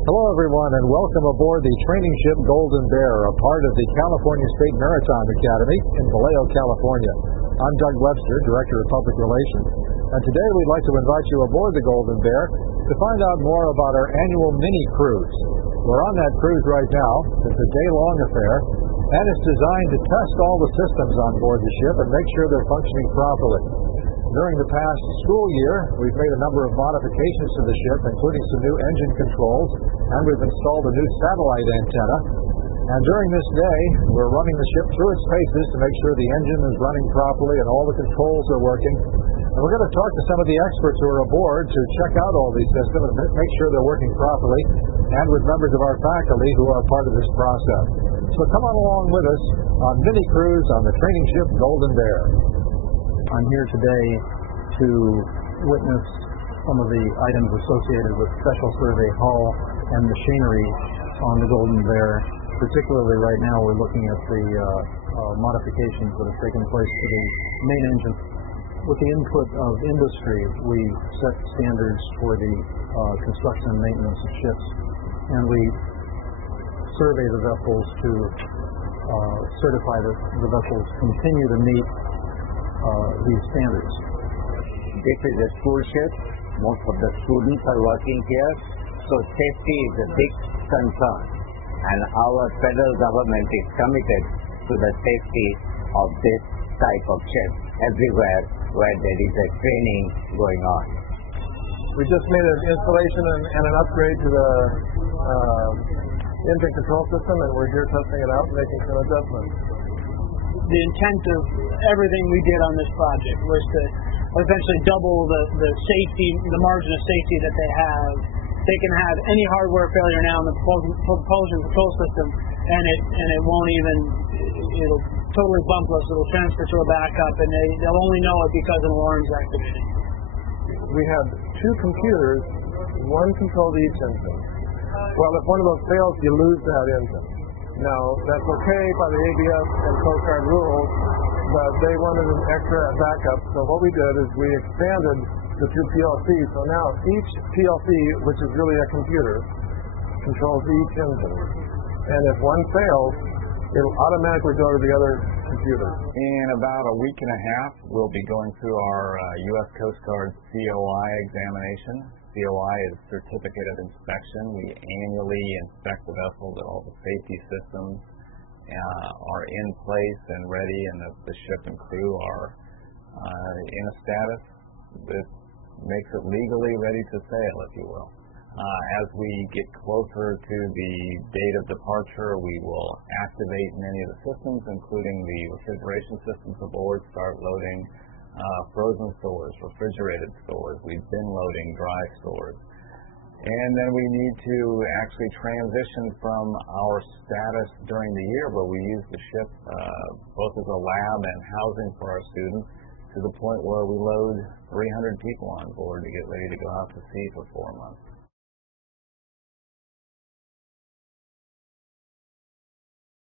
Hello, everyone, and welcome aboard the training ship Golden Bear, a part of the California State Maritime Academy in Vallejo, California. I'm Doug Webster, Director of Public Relations, and today we'd like to invite you aboard the Golden Bear to find out more about our annual Mini Cruise. We're on that cruise right now. It's a day-long affair, and it's designed to test all the systems on board the ship and make sure they're functioning properly. During the past school year, we've made a number of modifications to the ship, including some new engine controls, and we've installed a new satellite antenna. And during this day, we're running the ship through its paces to make sure the engine is running properly and all the controls are working. And we're going to talk to some of the experts who are aboard to check out all these systems and make sure they're working properly, and with members of our faculty who are part of this process. So come on along with us on Mini Cruise on the training ship Golden Bear. I'm here today to witness some of the items associated with Special Survey hull and machinery on the Golden Bear. Particularly right now we're looking at the modifications that have taken place to the main engine. With the input of industry, we set standards for the construction and maintenance of ships, and we survey the vessels to certify that the vessels continue to meet these standards. This is a school ship. Most of the students are working here, so safety is a big concern. And our federal government is committed to the safety of this type of ship everywhere where there is a training going on. We just made an installation and an upgrade to the engine control system, and we're here testing it out and making some adjustments. The intent of everything we did on this project was to essentially double the safety, the margin of safety that they have. They can have any hardware failure now in the propulsion control system, and it won't even, it'll totally bumpless. It'll transfer to a backup, and they'll only know it because an alarm's activated. We have two computers, one controls each engine. Well, if one of those fails, you lose that engine. Now, that's okay by the ABS and Coast Guard rules, but they wanted an extra backup. So what we did is we expanded the two PLCs. So now each PLC, which is really a computer, controls each engine. And if one fails, it'll automatically go to the other computer. In about a week and a half, we'll be going through our U.S. Coast Guard COI examination. COI is Certificate of Inspection. We annually inspect the vessel that all the safety systems are in place and ready, and that the ship and crew are in a status that makes it legally ready to sail, if you will. As we get closer to the date of departure, we will activate many of the systems, including the refrigeration systems aboard, start loading frozen stores, refrigerated stores. We've been loading dry stores. And then we need to actually transition from our status during the year where we use the ship both as a lab and housing for our students to the point where we load 300 people on board to get ready to go out to sea for 4 months.